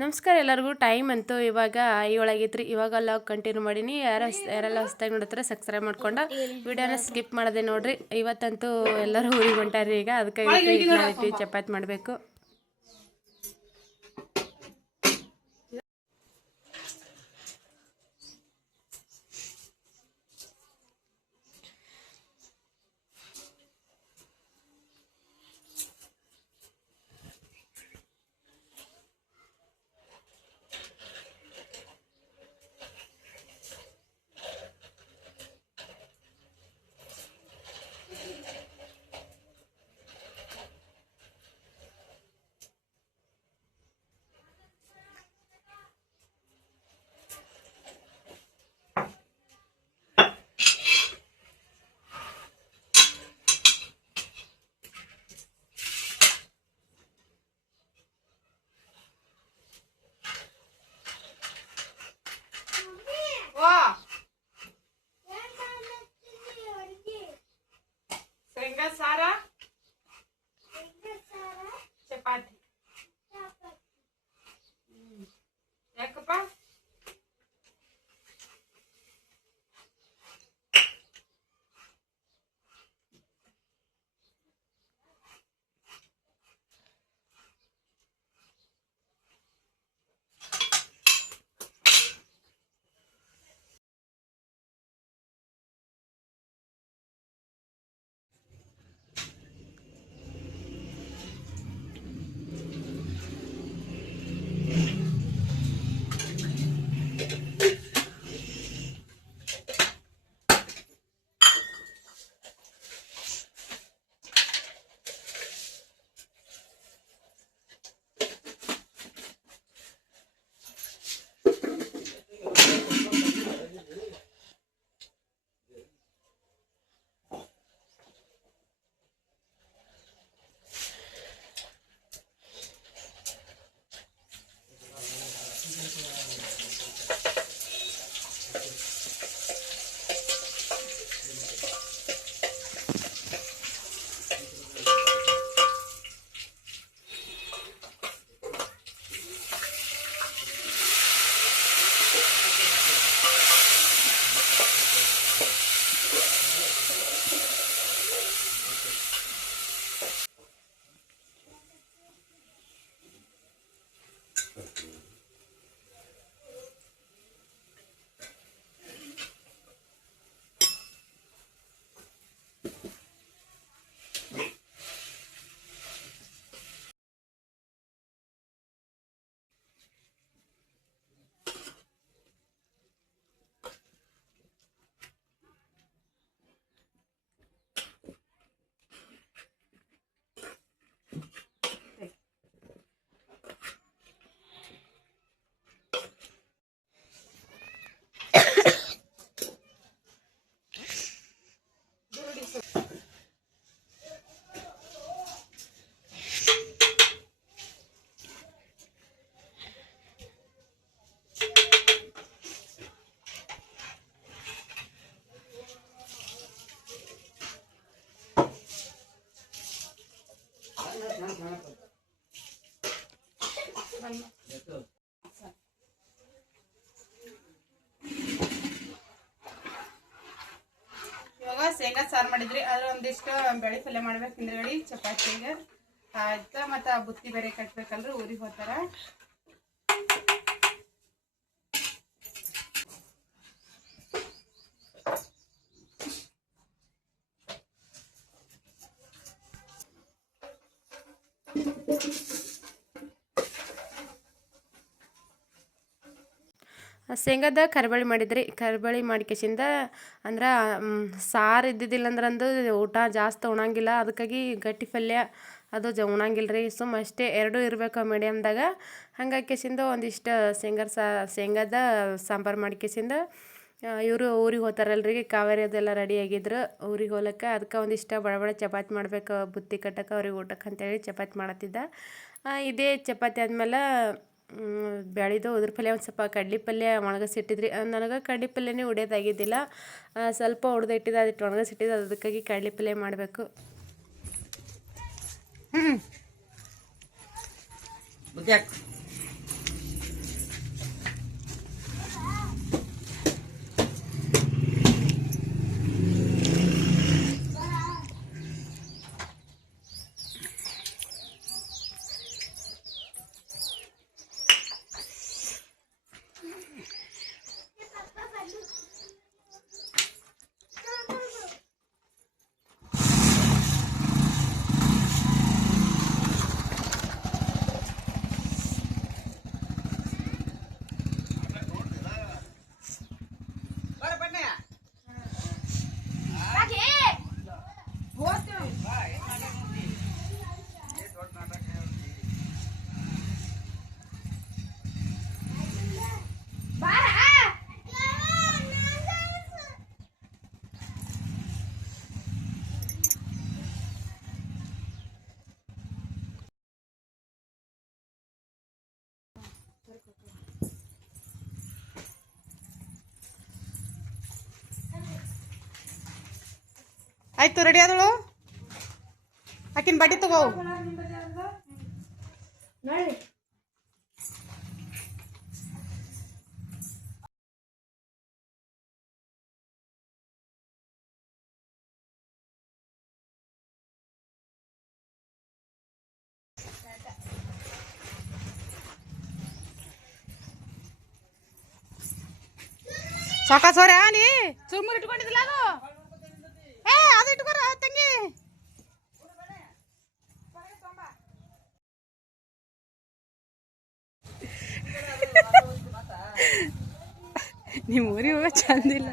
ನಮಸ್ಕಾರ ಎಲ್ಲರಿಗೂ. ಟೈಮ್ ಅಂತೂ ಇವಾಗ 7 ಆಗೈತ್ರಿ. ಇವಾಗ ಲಾಗ್ ಕಂಟಿನ್ಯೂ ಮಾಡೀನಿ. ಯಾರೆಲ್ಲ ಹೊಸ್ದಾಗಿ ನೋಡ್ತಾರೆ ಸಬ್ಸ್ಕ್ರೈಬ್ ಮಾಡ್ಕೊಂಡು ವಿಡಿಯೋನ ಸ್ಕಿಪ್ ಮಾಡದೆ ನೋಡ್ರಿ. ಇವತ್ತಂತೂ ಎಲ್ಲರೂ ಊರಿಗೆ ಹೊಂಟಾರಿ. ಈಗ ಅದಕ್ಕೆ ಚಪಾತಿ ಮಾಡಬೇಕು. ಶೇಂಗಾ ಸಾರ ಚಪಾತಿ ಯಾಕಪ್ಪ ಇವಾಗ ಶೇಂಗಾ ಸಾರು ಮಾಡಿದ್ರಿ. ಅದ್ರ ಒಂದಿಷ್ಟು ಬೆಳೆ ಪಲ್ಯ ಮಾಡ್ಬೇಕು. ಹಿಂದ್ಗಡೆ ಚಪಾತಿಗೆ ಆಯ್ತಾ. ಮತ್ತೆ ಆ ಬುತ್ತಿ ಬೇರೆ ಕಟ್ಬೇಕಲ್ರಿ, ಊರಿಗೆ ಹೋಗ್ತಾರ. ಶೇಂಗಾದ ಕರಿಬೇಳೆ ಮಾಡಿದ್ರಿ. ಕರಿಬೇಳೆ ಮಾಡ್ಕೇಸಿಂದ ಅಂದ್ರೆ ಸಾರು ಇದ್ದಿದ್ದಿಲ್ಲ ಅಂದ್ರಂದು ಊಟ ಜಾಸ್ತಿ ಉಣಂಗಿಲ್ಲ. ಅದಕ್ಕಾಗಿ ಗಟ್ಟಿ ಪಲ್ಯ ಅದು ಉಣಂಗಿಲ್ಲ ರೀ. ಅಷ್ಟೇ ಎರಡೂ ಇರಬೇಕು ಮೀಡಿಯಮ್ದಾಗ. ಹಂಗಾಕೇಸಿಂದ ಒಂದಿಷ್ಟು ಶೇಂಗಾದ ಸಾಂಬಾರು ಮಾಡ್ಕೇಸಿಂದ ಇವರು ಊರಿಗೆ ಹೋಗ್ತಾರಲ್ರಿ. ಕಾವೇರಿ ಅದೆಲ್ಲ ರೆಡಿ ಆಗಿದ್ರು ಊರಿಗೆ ಹೋಗ್ಲಿಕ್ಕೆ. ಅದಕ್ಕೆ ಒಂದಿಷ್ಟು ಬಡ ಚಪಾತಿ ಮಾಡ್ಬೇಕು, ಬುತ್ತಿ ಕಟ್ಟಕ್ಕೆ ಅವ್ರಿಗೆ ಊಟಕ್ಕೆ ಅಂತೇಳಿ ಚಪಾತಿ ಮಾಡತ್ತಿದ್ದ. ಇದೇ ಚಪಾತಿ ಆದಮೇಲೆ ಬ್ಯಾಳಿದು ಉದ್ರ ಪಲ್ಯ, ಒಂದು ಸ್ವಲ್ಪ ಕಡ್ಲಿ ಪಲ್ಯ ಒಣಗಿಸಿಟ್ಟಿದ್ರಿ. ನನಗೆ ಕಡ್ಲಿ ಪಲ್ಯನೇ ಹೊಡಿಯೋದಾಗಿದ್ದಿಲ್ಲ. ಸ್ವಲ್ಪ ಹೊಡೆದಿಟ್ಟಿದ್ದೆ, ಅದಕ್ಕೆ ಒಣಗಿಸಿಟ್ಟಿದ್ದೆ. ಅದಕ್ಕಾಗಿ ಕಡ್ಲಿ ಪಲ್ಯ ಮಾಡಬೇಕು. ಆಯ್ತು ರೆಡಿ ಆದಳು ಆಕಿನ ಬಡ್ಡಿ ತಗೋ ನೋಡಿ ಸಾಕ ಸೋರೆ ನೀ ಸುಮ್ಮನೆ ಇಟ್ಕೊಂಡಿದ್ದಿಲ್ಲ ಅದು ಅದು ಇಟ್ಕೊರ ತಂಗಿ ನಿಮ್ಮ ಊರಿಗೆ ಹೋಗ ಚಂದಿಲ್ಲ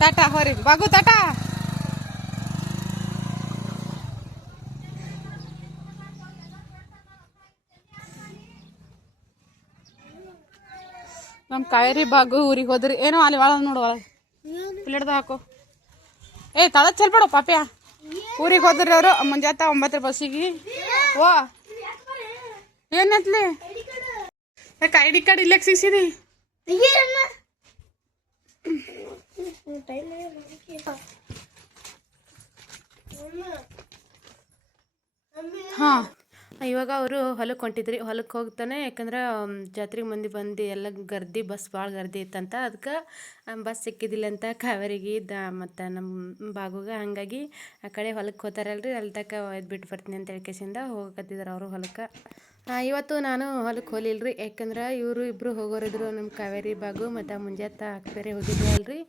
ಟಾಟಾ ಹೋರಿ ಬಾಗು ಟಾಟಾ ನಮ್ಮ ಕಾವೇರಿ ಬಾಗು ಊರಿಗೆ ಹೋದ್ರಿ ಏನೋ ಅಲ್ಲಿ ಒಳ ನೋಡು ಒಳಗೆ ಪ್ಲೇಟ್ದ ಹಾಕು ತಳ ಚಲ್ಬೇಡ ಪಾಪ್ಯ ಊರಿಗೆ ಹೋದ್ರಿ ಅವರು ಮುಂಜಾತ 9 ಬಸ್ಸಿಗೆ ವಾ ಏನತ್ಲಿ ಯಾಕೆ ID ಕಾರ್ಡ್ ಇಲ್ಲಕ್ಕೆ ಸಿಗ್ಸಿದಿ ಹಾಂ ಇವಾಗ ಅವರು ಹೊಲಕ್ಕೆ ಹೊಂಟಿದ್ರಿ ಹೊಲಕ್ಕೆ ಹೋಗ್ತಾನೆ ಯಾಕಂದ್ರೆ ಜಾತ್ರೆಗೆ ಮಂದಿ ಬಂದು ಎಲ್ಲ ಗರ್ದಿ ಬಸ್ ಭಾಳ ಗರ್ದಿ ಇತ್ತಂತ ಅದಕ್ಕೆ ಬಸ್ ಸಿಕ್ಕಿದಿಲ್ಲ ಅಂತ ಕಾವೇರಿಗೆ ಮತ್ತು ನಮ್ಮ ಬಾಗುಗ ಹಾಗಾಗಿ ಆ ಕಡೆ ಹೊಲಕ್ಕೆ ಹೋಗ್ತಾರಲ್ರಿ ಅಲ್ಲಿ ತನಕ ಒಯ್ದು ಬಿಟ್ಟು ಬರ್ತೀನಿ ಅಂತ ಹೇಳ್ಕೇಸಿಂದ ಹೋಗಕತ್ತಿದ್ದಾರೆ ಅವರು ಹೊಲಕ್ಕೆ ಇವತ್ತು ನಾನು ಹೊಲಕ್ಕೆ ಹೋಲಿಲ್ರಿ ಯಾಕಂದ್ರೆ ಇವರು ಇಬ್ಬರು ಹೋಗೋರಿದ್ರು ನಮ್ಮ ಕಾವೇರಿ ಬಾಗು ಮತ್ತು ಮುಂಜಾತ ಬೇರೆ ಹೋಗಿದ್ವಿ ಅಲ್ರಿ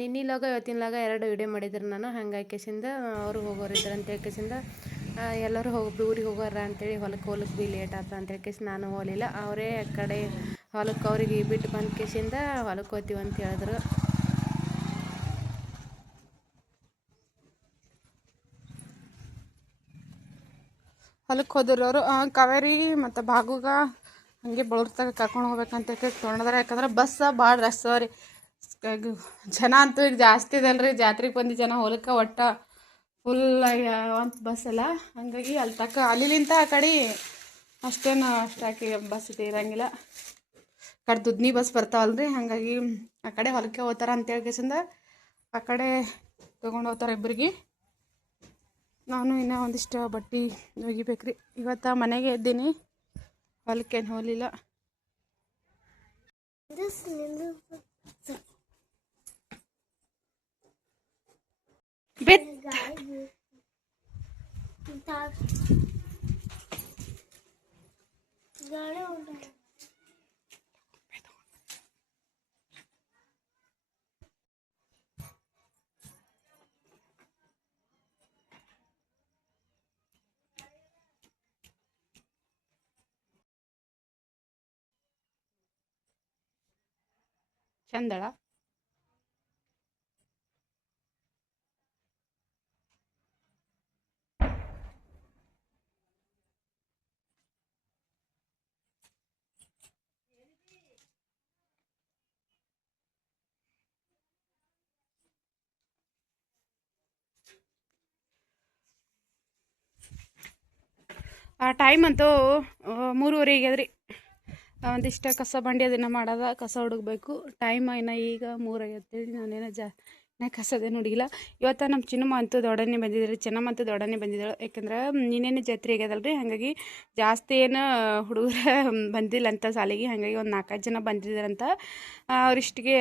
ನಿನ್ನಿಲಾಗ ಇವತ್ತಿನಲಾಗ 2 ವಿಡಿಯೋ ಮಾಡಿದ್ರು ನಾನು ಹಂಗಾಗಿ ಕೇಸಿಂದ ಅವರು ಹೋಗೋರಿದ್ರು ಅಂತ ಹೇಳ್ಕೇಸಿಂದ ಎಲ್ಲರೂ ಊರಿಗೆ ಹೋಗೋರ ಅಂತೇಳಿ ಹೊಲಕ್ಕೆ ಭೀ ಲೇಟ್ ಆತ ಅಂತ ಹೇಳ್ಕೇಸಿ ನಾನು ಹೋಗಲಿಲ್ಲ ಅವರೇ ಆ ಕಡೆ ಹೊಲಕ್ಕೆ ಅವ್ರಿಗೆ ಬಿಟ್ಟು ಬಂದ ಕೇಸಿಂದ ಹೊಲಕ್ಕೆ ಹೋಗ್ತೀವಿ ಅಂತ ಹೇಳಿದ್ರು ಹೊಲಕ್ಕೆ ಹೋದ್ರು ಅವರು ಕಾವೇರಿ ಮತ್ತು ಬಾಗುಗ ಹಂಗೆ ಬಳರ್ತಾಗ ಕರ್ಕೊಂಡು ಹೋಗ್ಬೇಕಂತ ತೊಗೊಂಡ್ರೆ ಯಾಕಂದ್ರೆ ಬಸ್ ಭಾಳ ರಶ್ ರೀ ಜನ ಅಂತೂ ಈಗ ಜಾಸ್ತಿ ಇದಲ್ರಿ ಜಾತ್ರೆಗೆ ಬಂದು ಜನ ಹೊಲಕ್ಕೆ ಒಟ್ಟ ಫುಲ್ ಅಂತ ಬಸ್ ಅಲ್ಲ ಹಂಗಾಗಿ ಅಲ್ಲಿ ತಕ್ಕ ಅಲ್ಲಿಂತ ಆ ಕಡೆ ಅಷ್ಟೇನು ಅಷ್ಟಾಕಿ ಬಸ್ ಇರಂಗಿಲ್ಲ ಕಡೆ ದುದ್ನಿ ಬಸ್ ಬರ್ತಾವಲ್ರಿ ಹಾಗಾಗಿ ಆ ಕಡೆ ಹೊಲಕ್ಕೆ ಹೋಗ್ತಾರ ಅಂತೇಳಿ ಕೇಸಿಂದ ಆ ಕಡೆ ತೊಗೊಂಡು ಹೋಗ್ತಾರೆ ಇಬ್ಬರಿಗೆ ನಾನು ಇನ್ನೂ ಒಂದಿಷ್ಟು ಬಟ್ಟೆ ಒಗಿಬೇಕ್ರಿ ಇವತ್ತು ಮನೆಗೆ ಇದ್ದೀನಿ ಹೊಲಕ್ಕೇನು ಹೋಗಲಿಲ್ಲ ಚಂದಳ ಆ ಟೈಮ್ ಅಂತೂ 3:30 ಆಗ್ಯದ್ರಿ ಒಂದಿಷ್ಟು ಕಸ ಬಂಡಿ ಅದನ್ನು ಮಾಡೋದ ಕಸ ಹುಡುಗಬೇಕು ಟೈಮ್ ಇನ್ನು ಈಗ 3 ಆಗ್ಯತ್ತೇಳಿ ನಾನೇನೋ ನಾ ಕಸದೇನು ಹುಡುಗಿಲ್ಲ ಇವತ್ತು ನಮ್ಮ ಚಿನ್ನಮ್ಮ ಅಂತೂ ದೊಡ್ಡನೆ ಬಂದಿದ್ರಿ ಚೆನ್ನಮ್ಮ ಅಂತೂ ದೊಡ್ಡನೆ ಬಂದಿದ್ದಾಳೆ ಯಾಕಂದ್ರೆ ನೀನೇನು ಜಾತ್ರೆ ಆಗ್ಯದಲ್ರಿ ಹಾಗಾಗಿ ಜಾಸ್ತಿ ಏನು ಹುಡುಗರ ಬಂದಿಲ್ಲ ಅಂತ ಸಾಲಿಗೆ ಹಾಗಾಗಿ ಒಂದು 4-5 ಜನ ಬಂದಿದ್ದಾರಂತ ಅವರಿಷ್ಟಿಗೆ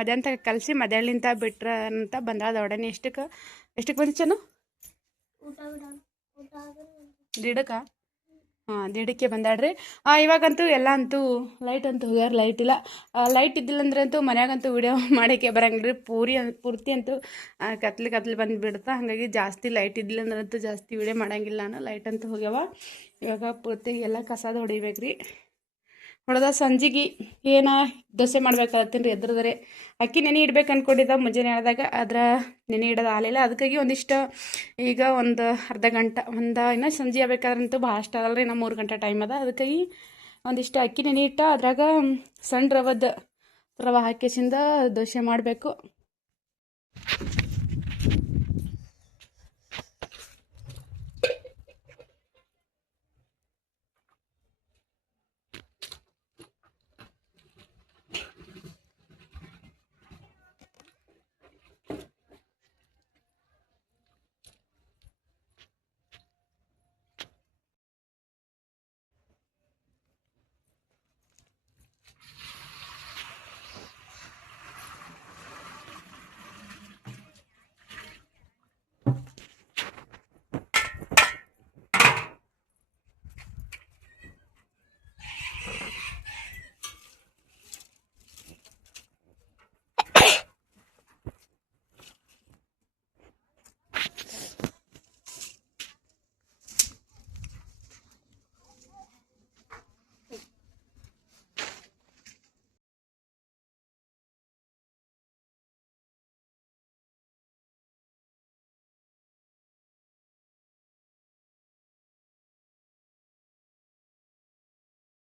ಮಧ್ಯಾಹ್ನ ಕಲಿಸಿ ಮಧ್ಯಾಹ್ನಲಿಂತ ಬಿಟ್ರ ಅಂತ ಬಂದಾಳ ದೊಡ್ಡನೆ ಎಷ್ಟಕ್ಕೆ ಬಂದು ಚೆನ್ನು ದಿಡಕ್ಕೆ ದಿಡಕ್ಕೆ ಬಂದಾಡ್ರಿ ಇವಾಗಂತೂ ಎಲ್ಲ ಅಂತೂ ಲೈಟ್ ಅಂತೂ ಹೋಗ್ಯಾರ ಲೈಟ್ ಇಲ್ಲ ಲೈಟ್ ಇದ್ದಿಲ್ಲ ಅಂದ್ರೆ ಅಂತೂ ಮನ್ಯಾಗಂತೂ ವಿಡಿಯೋ ಮಾಡೋಕ್ಕೆ ಬರಂಗಿಲ್ಲ ರೀ ಪೂರ್ತಿ ಅಂತೂ ಕತ್ಲು ಬಂದುಬಿಡುತ್ತೆ ಹಾಗಾಗಿ ಜಾಸ್ತಿ ಲೈಟ್ ಇದ್ದಿಲ್ಲ ಅಂದ್ರೆ ಅಂತೂ ಜಾಸ್ತಿ ವಿಡಿಯೋ ಮಾಡೋಂಗಿಲ್ಲ ನಾನು ಲೈಟ್ ಅಂತೂ ಹೋಗ್ಯಾವ ಇವಾಗ ಪೂರ್ತಿ ಎಲ್ಲ ಕಸದ ಹೊಡಿಬೇಕು ರೀ ಹೊಡೆದ ಸಂಜಿಗೆ ಏನು ದೋಸೆ ಮಾಡ್ಬೇಕಾಗತ್ತೀನಿ ರೀ ಎದ್ರದರೆ ಅಕ್ಕಿ ನೆನೆ ಇಡ್ಬೇಕು ಅಂದ್ಕೊಂಡಿದ್ದ ಮುಂಜಾನೆ ಹೇಳಿದಾಗ ಅದ್ರ ನೆನೆ ಇಡೋದು ಆಗಲಿಲ್ಲ ಅದಕ್ಕಾಗಿ ಒಂದಿಷ್ಟು ಈಗ ಒಂದು ಅರ್ಧ ಗಂಟೆ ಇನ್ನೂ ಸಂಜೆ ಆಗ್ಬೇಕಾದ್ರಂತೂ ಭಾಳ ಅಷ್ಟು ಆಗಲ್ಲ ರೀ 3 ಗಂಟೆ ಟೈಮ್ ಅದ ಅದಕ್ಕಾಗಿ ಒಂದಿಷ್ಟು ಅಕ್ಕಿ ನೆನೆ ಇಟ್ಟು ಅದ್ರಾಗ ಸಣ್ಣ ರವೆ ಹಾಕಿಸಿಂದ ದೋಸೆ ಮಾಡಬೇಕು